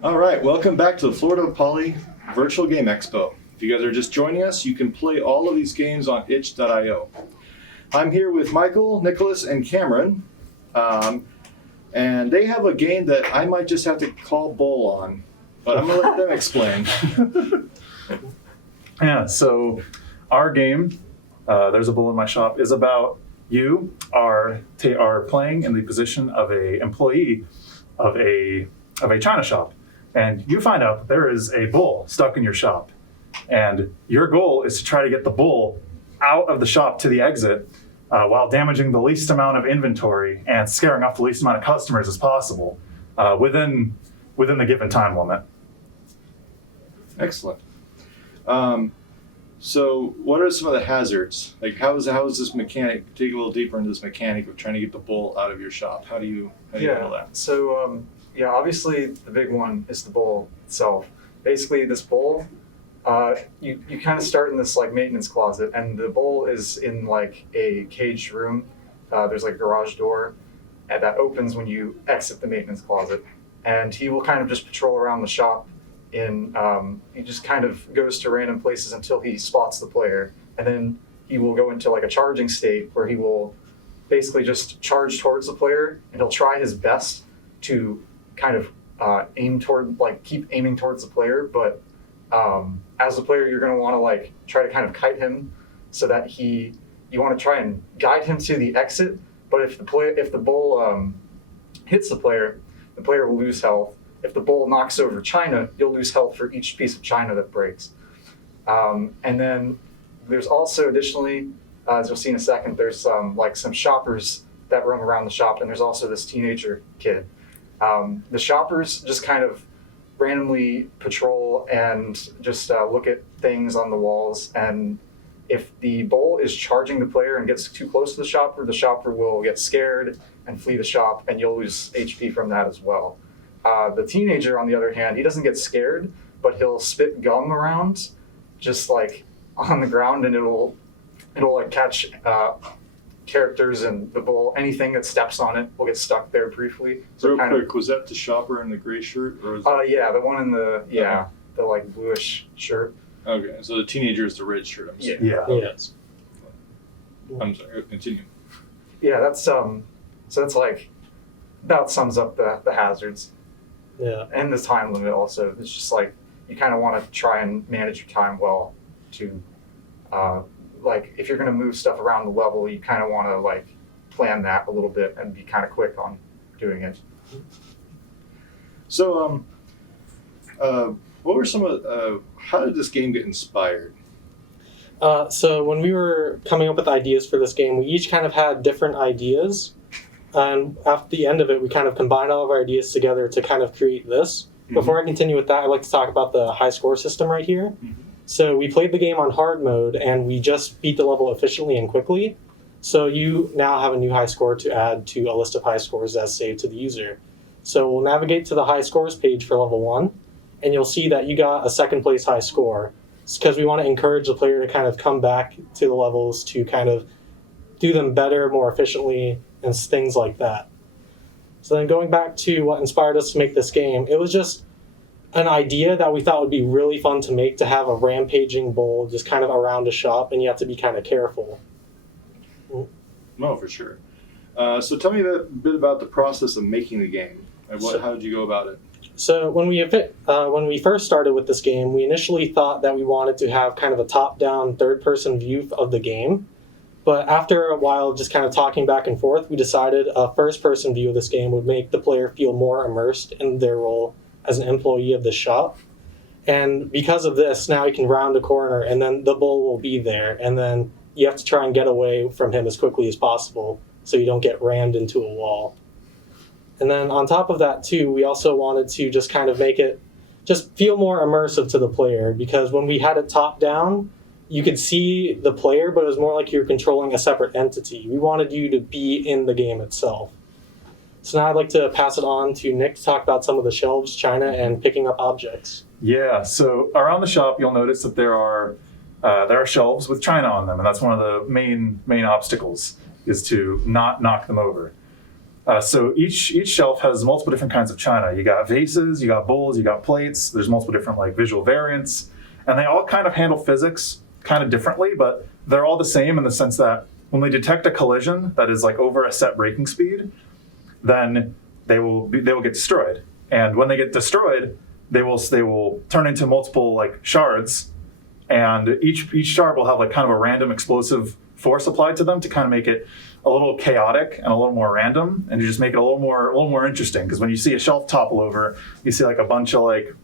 All right, welcome back to the Florida Poly Virtual Game Expo. If you guys are just joining us, you can play all of these games on itch.io. I'm here with Michael, Nicholas, and Cameron, and they have a game that I might just have to call bull on, but I'm going to let them explain. Yeah, so our game, There's a Bull in My Shop, is about you are playing in the position of a employee of a China shop. And you find out that there is a bull stuck in your shop. And your goal is to try to get the bull out of the shop to the exit while damaging the least amount of inventory and scaring off the least amount of customers as possible within the given time limit. Excellent. So what are some of the hazards? Like how is this mechanic, dig a little deeper into this mechanic of trying to get the bull out of your shop? How do you handle that? So obviously the big one is the bowl itself. Basically, this bowl, you kind of start in this like maintenance closet, and the bowl is in like a caged room. There's like a garage door that opens when you exit the maintenance closet, and he will kind of just patrol around the shop. He just kind of goes to random places until he spots the player, and then he will go into like a charging state where he will basically just charge towards the player, and he'll try his best to kind of keep aiming towards the player, but as the player you're going to want to like try to kind of kite him so that you want to try and guide him to the exit, but if the bull hits the player will lose health. If the bull knocks over china, you'll lose health for each piece of china that breaks. And then there's also additionally, as you'll see in a second, there's some shoppers that roam around the shop, and there's also this teenager kid. The shoppers just kind of randomly patrol and just look at things on the walls, and if the bull is charging the player and gets too close to the shopper will get scared and flee the shop, and you'll lose HP from that as well. The teenager, on the other hand, he doesn't get scared, but he'll spit gum around just like on the ground, and it'll like catch characters, and the bull, anything that steps on it will get stuck there briefly. So Real quick, was that the shopper in the gray shirt? Or yeah, the one in the the like bluish shirt. Okay, so the teenager is the red shirt. I'm sorry. Yeah. Yes. I'm sorry. Continue. Yeah, that's so that's like about sums up the hazards. Yeah. And the time limit also. It's just like you kind of want to try and manage your time well to like if you're going to move stuff around the level, you kind of want to like plan that a little bit and be kind of quick on doing it. So, what were some of? How did this game get inspired? So when we were coming up with ideas for this game, we each kind of had different ideas. And at the end of it, we kind of combined all of our ideas together to kind of create this. Mm-hmm. Before I continue with that, I'd like to talk about the high score system right here. Mm-hmm. So we played the game on hard mode, and we just beat the level efficiently and quickly. So you now have a new high score to add to a list of high scores as saved to the user. So we'll navigate to the high scores page for level 1, and you'll see that you got a second place high score. It's because we want to encourage the player to kind of come back to the levels to kind of do them better, more efficiently, and things like that. So then going back to what inspired us to make this game, it was just an idea that we thought would be really fun to make, to have a rampaging bull just kind of around a shop, and you have to be kind of careful. No, for sure. So tell me a bit about the process of making the game. How did you go about it? So when we first started with this game, we initially thought that we wanted to have kind of a top-down third-person view of the game. But after a while, just kind of talking back and forth, we decided a first-person view of this game would make the player feel more immersed in their role as an employee of the shop. And because of this, now you can round a corner, and then the bull will be there, and then you have to try and get away from him as quickly as possible so you don't get rammed into a wall. And then on top of that, too, we also wanted to just kind of make it just feel more immersive to the player, because when we had it top-down, you could see the player, but it was more like you're controlling a separate entity. We wanted you to be in the game itself. So now I'd like to pass it on to Nick to talk about some of the shelves, china, and picking up objects. Yeah, so around the shop, you'll notice that there are shelves with china on them, and that's one of the main obstacles, is to not knock them over. So each shelf has multiple different kinds of china. You got vases, you got bowls, you got plates. There's multiple different like visual variants, and they all kind of handle physics kind of differently, but they're all the same in the sense that when they detect a collision that is like over a set breaking speed, then they will get destroyed. And when they get destroyed, they will turn into multiple like shards, and each shard will have like kind of a random explosive force applied to them to kind of make it a little chaotic and a little more random, and you just make it a little more interesting. Because when you see a shelf topple over, you see like a bunch of like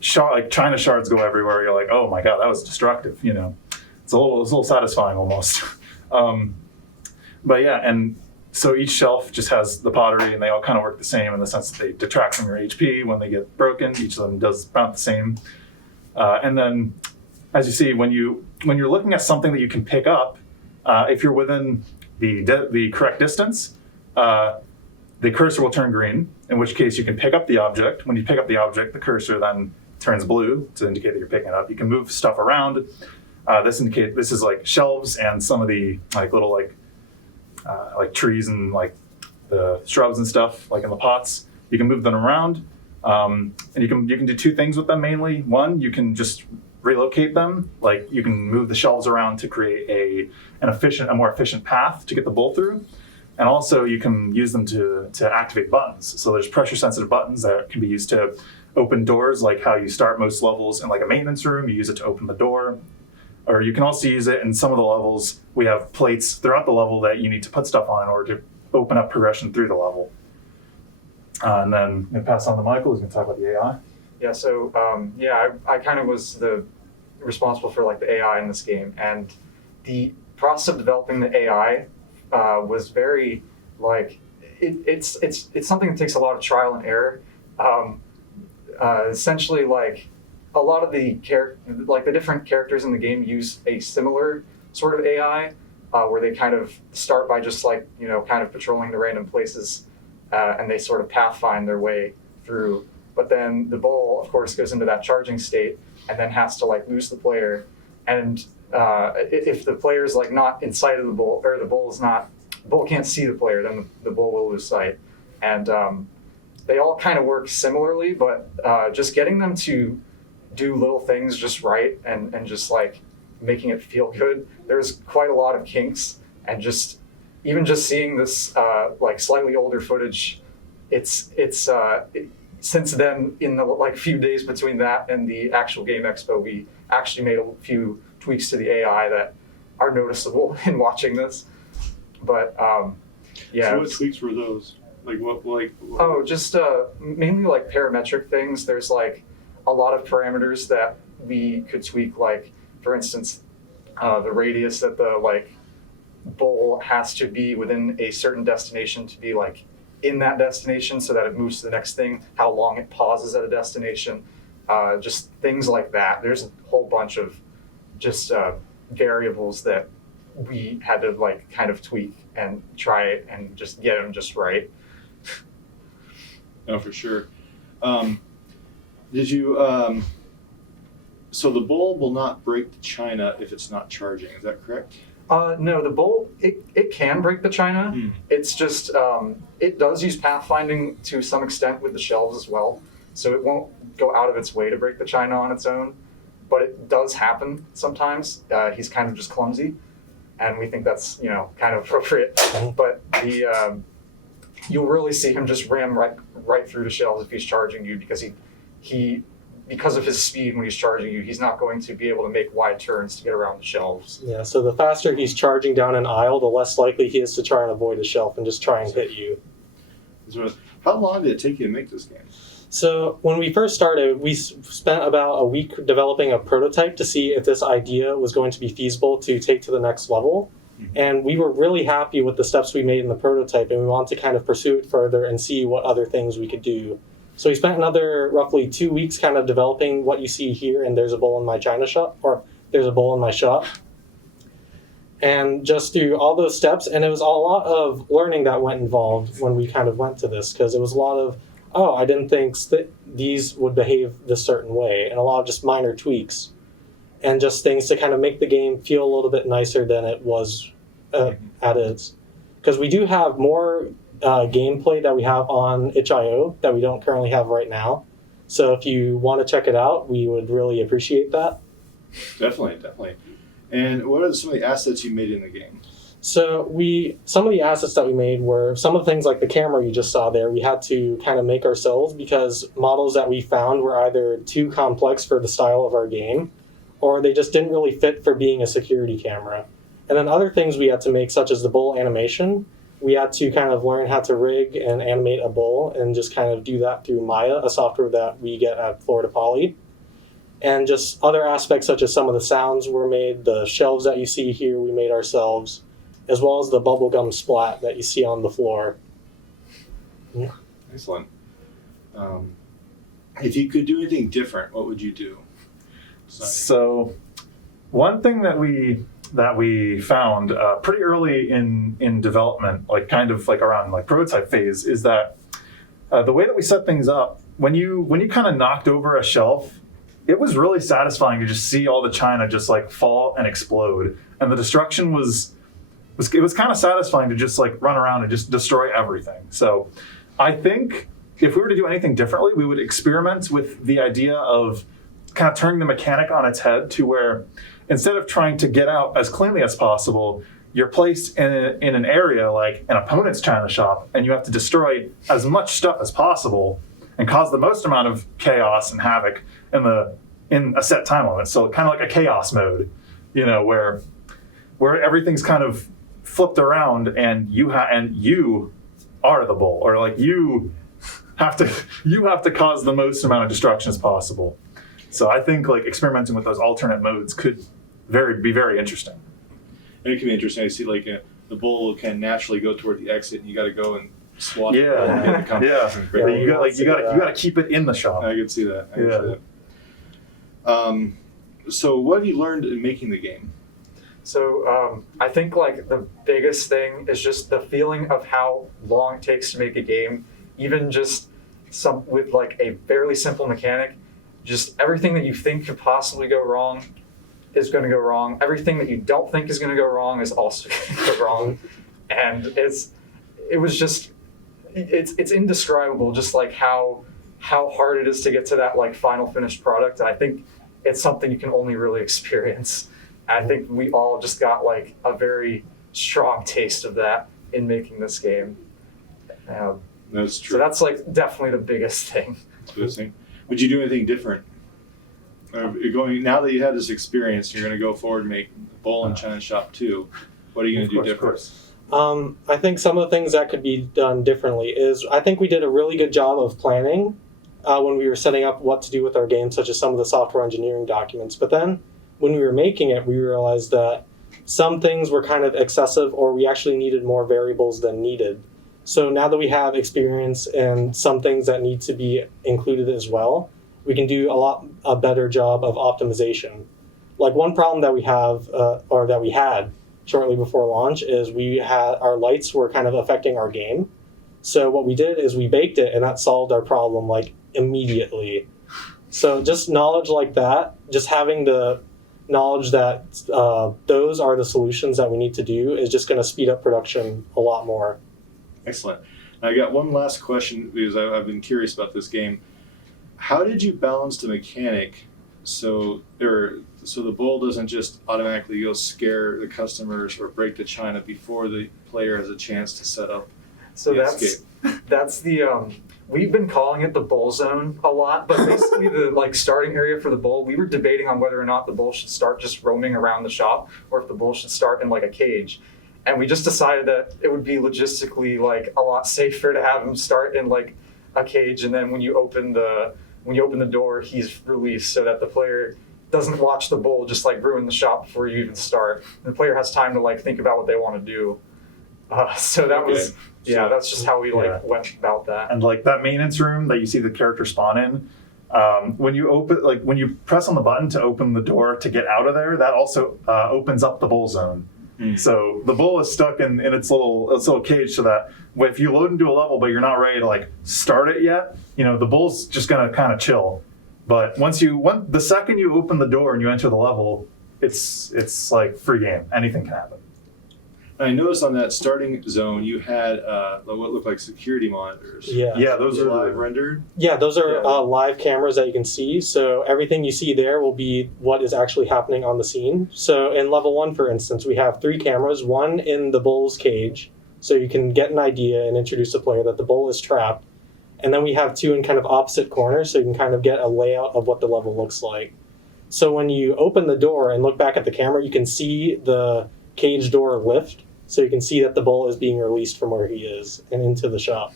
china shards go everywhere. You're like, oh my god, that was destructive. You know, it's a little satisfying almost. But yeah, and so each shelf just has the pottery, and they all kind of work the same in the sense that they detract from your HP when they get broken. Each of them does about the same. And then, as you see, when you're looking at something that you can pick up, if you're within the correct distance, the cursor will turn green, in which case you can pick up the object. When you pick up the object, the cursor then turns blue to indicate that you're picking it up. You can move stuff around. This is like shelves and some of the like little like trees and like the shrubs and stuff like in the pots. You can move them around, and you can do two things with them mainly. One, you can just relocate them. Like you can move the shelves around to create a more efficient path to get the bowl through. And also you can use them to activate buttons. So there's pressure sensitive buttons that can be used to open doors, like how you start most levels in like a maintenance room. You use it to open the door. Or you can also use it in some of the levels. We have plates throughout the level that you need to put stuff on in order to open up progression through the level. And then I'm going to pass on to Michael, who's going to talk about the AI. Yeah, so I kind of was responsible for like the AI in this game, and the process of developing the AI was very like it's something that takes a lot of trial and error. Essentially, like a lot of the the different characters in the game use a similar sort of AI, where they kind of start by just like kind of patrolling the random places, and they sort of pathfind their way through. But then the bowl, of course, goes into that charging state and then has to like lose the player. And if the player's like not in sight of the bowl, or the bowl can't see the player, then the bowl will lose sight. And they all kind of work similarly, but just getting them to do little things just right and just like making it feel good, there's quite a lot of kinks. And even just seeing this like slightly older footage, since then, in the like few days between that and the actual Game Expo, we actually made a few tweaks to the AI that are noticeable in watching this. But yeah. So what tweaks were those? Like what? Oh, just mainly like parametric things. There's like a lot of parameters that we could tweak. Like for instance, the radius that the like bowl has to be within a certain destination to be like in that destination so that it moves to the next thing, how long it pauses at a destination, just things like that. There's a whole bunch of just variables that we had to like kind of tweak and try it and just get them just right. No, for sure. Did you, so the bowl will not break the china if it's not charging, is that correct? No, the bowl, it can break the china. It's just, it does use pathfinding to some extent with the shelves as well. So it won't go out of its way to break the china on its own, but it does happen sometimes. He's kind of just clumsy, and we think that's, kind of appropriate. But you'll really see him just ram right through the shelves if he's charging you, because because of his speed when he's charging you, he's not going to be able to make wide turns to get around the shelves. Yeah, so the faster he's charging down an aisle, the less likely he is to try and avoid a shelf and just try and hit you. How long did it take you to make this game? So when we first started, we spent about a week developing a prototype to see if this idea was going to be feasible to take to the next level. And we were really happy with the steps we made in the prototype, and we wanted to kind of pursue it further and see what other things we could do. So we spent another roughly 2 weeks kind of developing what you see here, and there's a bowl in my china shop, or there's a bowl in my shop. And just through all those steps, and it was a lot of learning that went involved when we kind of went to this, because it was a lot of, I didn't think that these would behave this certain way, and a lot of just minor tweaks, and just things to kind of make the game feel a little bit nicer than it was at its. Because we do have more gameplay that we have on itch.io that we don't currently have right now. So if you want to check it out, we would really appreciate that. Definitely. And what are some of the assets you made in the game? So some of the assets that we made were some of the things like the camera you just saw there. We had to kind of make ourselves because models that we found were either too complex for the style of our game, or they just didn't really fit for being a security camera. And then other things we had to make, such as the bull animation, we had to kind of learn how to rig and animate a bull and just kind of do that through Maya, a software that we get at Florida Poly. And just other aspects such as some of the sounds were made, the shelves that you see here we made ourselves, as well as the bubblegum splat that you see on the floor. Excellent. If you could do anything different, what would you do? So one thing that we found pretty early in development, like kind of like around like prototype phase, is that the way that we set things up, when you kind of knocked over a shelf, it was really satisfying to just see all the china just like fall and explode, and the destruction was kind of satisfying to just like run around and just destroy everything. So I think if we were to do anything differently, we would experiment with the idea of kind of turning the mechanic on its head to where instead of trying to get out as cleanly as possible, you're placed in an area like an opponent's china shop, and you have to destroy as much stuff as possible and cause the most amount of chaos and havoc in a set time limit. So kind of like a chaos mode, where everything's kind of flipped around, and you are the bull, or like you have to cause the most amount of destruction as possible. So I think like experimenting with those alternate modes could be very interesting. And it can be interesting to see like the bull can naturally go toward the exit, and you got to go and swat it. Yeah. You got to keep it in the shop. I could see that. So what have you learned in making the game? So I think like the biggest thing is just the feeling of how long it takes to make a game, even just with like a fairly simple mechanic. Just everything that you think could possibly go wrong is going to go wrong. Everything that you don't think is going to go wrong is also going to go wrong. And it's indescribable, just like how hard it is to get to that like final finished product. And I think it's something you can only really experience. And I think we all just got like a very strong taste of that in making this game. That's true. So that's like definitely the biggest thing. Would you do anything different? Now that you had this experience, you're going to go forward and make Bull and China Shop 2. What are you going to do different? I think some of the things that could be done differently is I think we did a really good job of planning when we were setting up what to do with our game, such as some of the software engineering documents. But then when we were making it, we realized that some things were kind of excessive, or we actually needed more variables than needed. So now that we have experience and some things that need to be included as well, we can do a better job of optimization. Like one problem that we have, or that we had shortly before launch, is our lights were kind of affecting our game. So what we did is we baked it, and that solved our problem like immediately. So just knowledge like that, just having the knowledge that those are the solutions that we need to do, is just going to speed up production a lot more. Excellent. I got one last question, because I've been curious about this game. How did you balance the mechanic so the bull doesn't just automatically go scare the customers or break the china before the player has a chance to set up? So that's the we've been calling it the bull zone a lot, but basically the like starting area for the bull, we were debating on whether or not the bull should start just roaming around the shop, or if the bull should start in like a cage. And we just decided that it would be logistically like a lot safer to have him start in like a cage, and then when you open the door, he's released, so that the player doesn't watch the bull just like ruin the shop before you even start. And the player has time to like think about what they want to do. So that was that's just how we went about that. And like that maintenance room that you see the character spawn in, when you press on the button to open the door to get out of there, that also opens up the bull zone. So the bull is stuck in its little cage, so that if you load into a level but you're not ready to like start it yet, the bull's just gonna kind of chill. But the second you open the door and you enter the level, it's like free game. Anything can happen. I noticed on that starting zone you had what looked like security monitors. Yeah. Yeah, those are live rendered. Yeah, those are Yeah. live cameras that you can see. So everything you see there will be what is actually happening on the scene. So in level 1, for instance, we have 3 cameras, one in the bull's cage, so you can get an idea and introduce the player that the bull is trapped. And then we have 2 in kind of opposite corners, so you can kind of get a layout of what the level looks like. So when you open the door and look back at the camera, you can see the cage door lift, so you can see that the bull is being released from where he is and into the shop.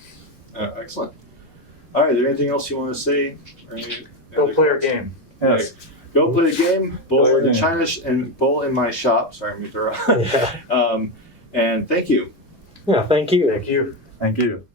Excellent. All right. Is there anything else you want to say? Or any Go other play our comments? game. Yes. Go play the game. Bull Play in the the China and bull in my shop. Sorry, Mr. Yeah. And thank you. Yeah, thank you. Thank you. Thank you.